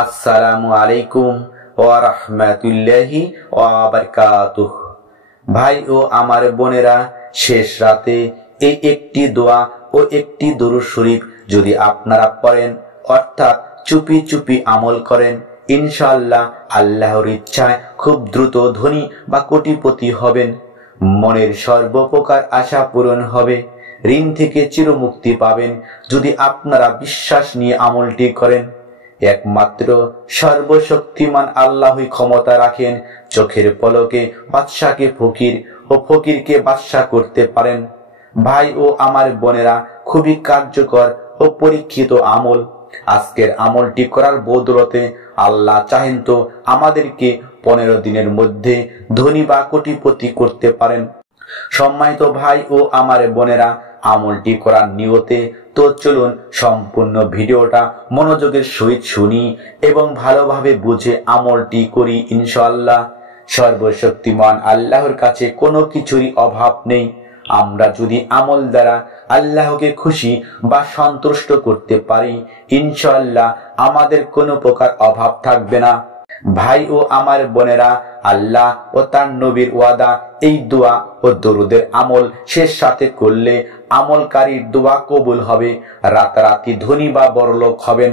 আসসালামু আলাইকুম ওয়া রাহমাতুল্লাহি ওয়া বারাকাতুহু। ভাই ও আমার বোনেরা, শেষ রাতে এই একটি দোয়া ও একটি দরুদ শরীফ যদি আপনারা পড়েন, অর্থাৎ চুপি চুপি আমল করেন, ইনশাআল্লাহ আল্লাহর ইচ্ছায় খুব দ্রুত ধনী বা কোটিপতি হবেন। মনের সর্বপ্রকার আশা পূরণ হবে, ঋণ থেকে চিরমুক্তি পাবেন যদি আপনারা বিশ্বাস নিয়ে আমলটি করেন। একমাত্র সর্বশক্তিমান আল্লাহই ক্ষমতা রাখেন চোখের পলকে বাদশাকে ফকির ও ফকিরকে বাদশা করতে পারেন। ভাই ও আমার বোনেরা, খুবই কার্যকর ও পরীক্ষিত আমল। আজকের আমলটি করার বদৌলতে আল্লাহ চাহেন তো আমাদেরকে 15 দিনের মধ্যে ধনী বা কোটিপতি করতে পারেন। সম্মানিত ভাই ও আমার বোনেরা, আমলটি করার নিয়তে তো চলুন সম্পূর্ণ ভিডিওটা মনোযোগের সহিত শুনি এবং ভালোভাবে বুঝে আমলটি করি ইনশাআল্লাহ। সর্বশক্তিমান আল্লাহর কাছে কোনো কিছুরই অভাব নেই। আমরা যদি আমল দ্বারা আল্লাহকে খুশি বা সন্তুষ্ট করতে পারি, ইনশাআল্লাহ আমাদের কোনো প্রকার অভাব থাকবে না। ভাই ও আমার বোনেরা, আল্লাহ ও তার নবীর ওয়াদা, এই দোয়া ও দরুদের আমল শেষ সাথে করলে আমলকারীর দোয়া কবুল হবে, রাতারাতি ধনী বা বড়লোক হবেন।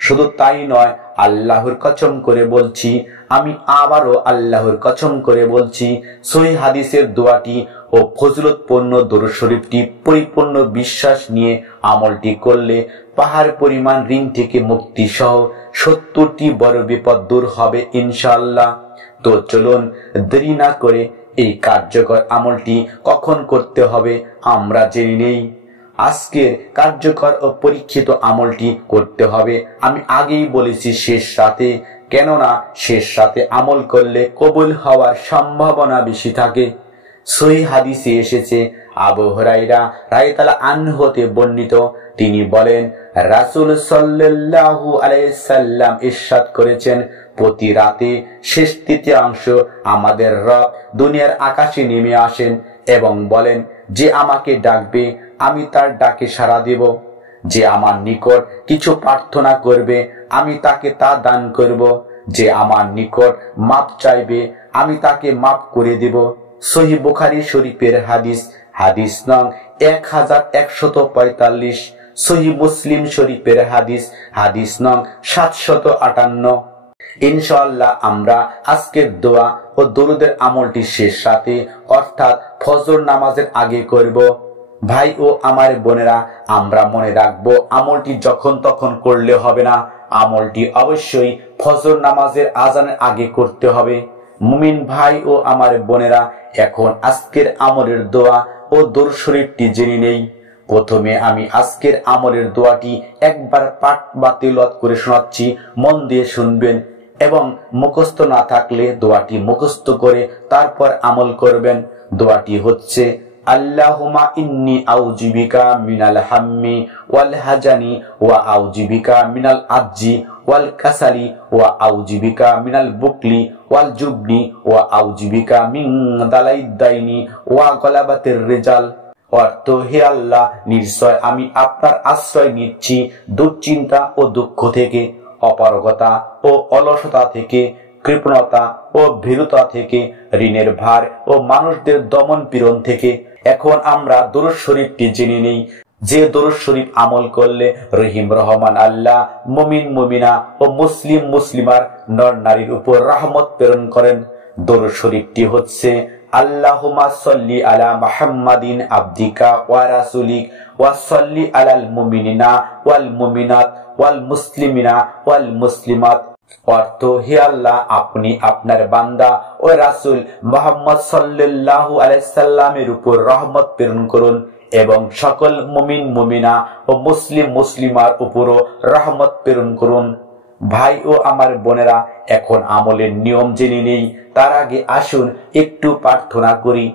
শুধু তাই নয়, আল্লাহর কসম করে বলছি, আমি আবারও আল্লাহর কসম করে বলছি, সহিহ হাদিসের দোয়াটি ও ফজিলতপূর্ণ দরুদ শরীফটি পরিপূর্ণ বিশ্বাস নিয়ে আমলটি করলে পাহাড় পরিমাণ ঋণ থেকে মুক্তি সহ 70টি বড় বিপদ দূর হবে ইনশাআল্লাহ। তো চলুন দেরি না করে এই কার্যকর আমলটি কখন করতে হবে আমরা জেনে নেই। আজকের কার্যকর ও পরীক্ষিত আমলটি করতে হবে, আমি আগেই বলেছি, শেষ রাতে। কেননা শেষ রাতে আমল করলে কবুল হওয়ার সম্ভাবনা বেশি থাকে। সহিহ হাদিসে এসেছে, আবু হুরায়রা রাদিয়াল্লাহু আনহু হতে বর্ণিত, তিনি বলেন, রাসূল সাল্লাল্লাহু আলাইহি সাল্লাম ইরশাদ করেছেন, প্রতি রাতে শেষ তৃতীয়াংশ আমাদের রব দুনিয়ার আকাশে নেমে আসেন এবং বলেন, যে আমাকে ডাকবে আমি তার ডাকে সাড়া দেব, যে আমার নিকট কিছু প্রার্থনা করবে আমি তাকে তা দান করব, যে আমার নিকট মাপ চাইবে আমি তাকে মাপ করে দেব। সহিহ বুখারী শরীফের হাদিস, হাদিস নং 1145। সহিহ মুসলিম শরীফের হাদিস, হাদিস নং 758। ইনশাআল্লাহ আমরা আজকের দোয়া ও দরুদের আমলটি শেষ রাতে অর্থাৎ ফজর নামাজের আগে করব। ভাই ও আমার বোনেরা, আমরা মনে রাখবো, আমলটি যখন তখন করলে হবে না, আমলটি অবশ্যই ফজর নামাজের আজানের আগে করতে হবে। মুমিন ভাই ও আমার বোনেরা, এখন আজকের আমলের দোয়া ও দরুদ শরীফটি জেনে নেই। প্রথমে আমি আজকের আমলের দোয়াটি একবার পাঠ বা তিলাওয়াত করে শোনাচ্ছি, মন দিয়ে শুনবেন এবং মুখস্থ না থাকলে দোয়াটি মুখস্থ করে তারপর আমল করবেন। দোয়াটি হচ্ছে, আল্লাহুম্মা ইন্নী আউযুবিকা মিনাল হাম্মি ওয়াল হাজানি ওয়া আউযুবিকা মিনাল আজ্জি ওয়াল কাসালি ওয়া আউযুবিকা মিনাল বুকলি ওয়াল জুবনি ওয়া আউযুবিকা মিন দালাইদ দাইনি ওয়া গলাবাতির রিজাল। অর্থ, হে আল্লাহ, নিশ্চয় আমি আপনার আশ্রয় নিচ্ছি দুশ্চিন্তা ও দুঃখ থেকে, অপারগতা ও অলসতা থেকে, কৃপণতা ও ভীরুতা থেকে, ঋণের ভার ও মানুষদের দমন পীড়ন থেকে। এখন আমরা দরুদ শরীফটি জেনে নেই, যে দরুদ শরীফ আমল করলে রহিম রহমান আল্লাহ মুমিন মুমিনা ও মুসলিম মুসলিমার নর নারীর উপর রহমত প্রেরণ করেন। দরুদ শরীফটি হচ্ছে, আল্লাহুম্মা সাল্লি আলা মুহাম্মাদিন আবদিকা ওয়া রাসূলিক ওয়া সাল্লি আলাল মুমিনিনা ওয়াল মুমিনাত ওয়াল মুসলিমিনা ওয়াল মুসলিমাত। অর্থ, হে আল্লাহ, আপনি আপনার বান্দা ও রাসূল মুহাম্মদ সাল্লাল্লাহু আলাইহি সাল্লামের উপর রহমত প্রেরণ করুন এবং সকল মুমিন মুমিনা ও মুসলিম মুসলিমার উপরও রহমত প্রেরণ করুন। ভাই ও আমার বোনেরা, এখন আমলের নিয়ম জেনে নেই, তার আগে আসুন একটু প্রার্থনা করি।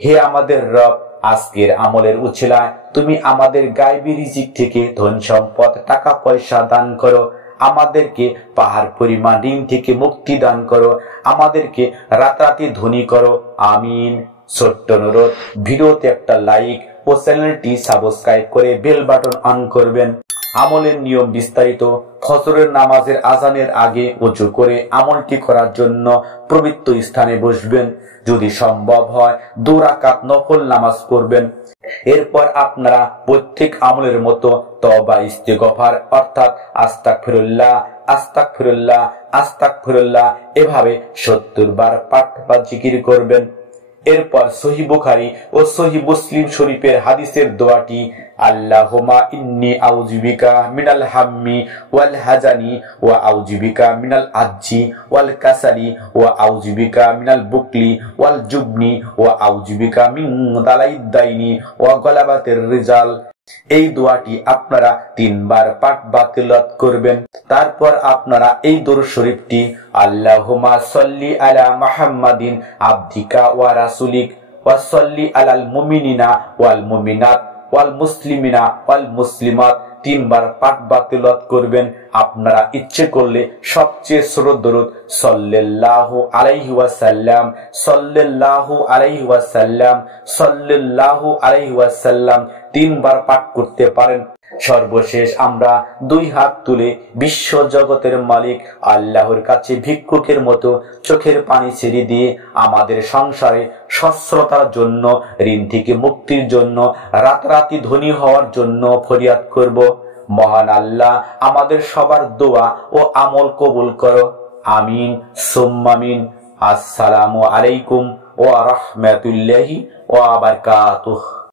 হে আমাদের রব, আজকের আমলের উছিলায় তুমি আমাদের গায়বী রিজিক থেকে ধন সম্পদ টাকা পয়সা দান করো, আমাদেরকে পাহাড় পরিমাণ ঋণ থেকে মুক্তি দান করো, আমাদেরকে রাতারাতি ধনী করো, আমিন। ছোট্ট অনুরোধ, ভিডিওতে একটা লাইক ও চ্যানেলটি সাবস্ক্রাইব করে বেল বাটন অন করবেন। আমলের নিয়ম বিস্তারিত। ফজরের নামাজের আজানের আগে ওযু করে আমলটি করার জন্য পবিত্র স্থানে বসবেন। যদি সম্ভব হয় 2 রাকাত নফল নামাজ পড়বেন। এরপর আপনারা প্রত্যেক আমলের মতো তওবা ইস্তিগফার অর্থাৎ আস্তাগফিরুল্লাহ আস্তাগফিরুল্লাহ আস্তাগফিরুল্লাহ এভাবে 70 বার পাঠ বা জিকির করবেন। এরপর সহিহ বুখারী ও সহিহ মুসলিম শরীফের হাদিসের দোয়াটি আল্লাহুম্মা ইন্নী আউযু বিকা মিনাল হাম্মি ওয়াল হাজানি ওয়া আউযু বিকা মিনাল আজ্জি ওয়াল কাসালি ওয়া আউযু বিকা মিনাল বুকলি ওয়াল জুবনি ওয়া আউযু বিকা মিন দালাইদ দাইনি ওয়া গলাবাতির রিজাল। এই দোয়াটি আপনারা 3 বার পাঠ বা তিলাওয়াত করবেন। তারপর আপনারা এই দরুদ শরীফটি আল্লাহুম্মা সাল্লি আলা মুহাম্মাদিন আবদিকা ওয়া রাসূলিক ওয়া সাল্লি আলাল মুমিনিনা ওয়াল মুমিনাত ওয়াল মুসলিমিনা ওয়াল মুসলিমাত 3 বার পাঠ বা তিলাওয়াত করবেন। আপনারা ইচ্ছে করলে সবচেয়ে ছোট দরুদ সাল্লাল্লাহু আলাইহি ওয়াসাল্লাম সাল্লাল্লাহু আলাইহি ওয়াসাল্লাম সাল্লাল্লাহু আলাইহি ওয়াসাল্লাম 3 বার পাঠ করতে পারেন। সর্বশেষ আমরা 2 হাত তুলে বিশ্ব জগতের মালিক আল্লাহর কাছে ভিক্ষুকের মতো চোখের পানি ছেড়ে দিয়ে আমাদের সংসারে সচ্ছলতার জন্য, ঋণ থেকে মুক্তির জন্য, রাতারাতি ধনী হওয়ার জন্য ফরিয়াদ করব। মহান আল্লাহ আমাদের সবার দোয়া ও আমল কবুল করো। আমিন সুম্মা আমিন। আসসালামু আলাইকুম ওয়া রাহমাতুল্লাহি ওয়া বারাকাতুহু।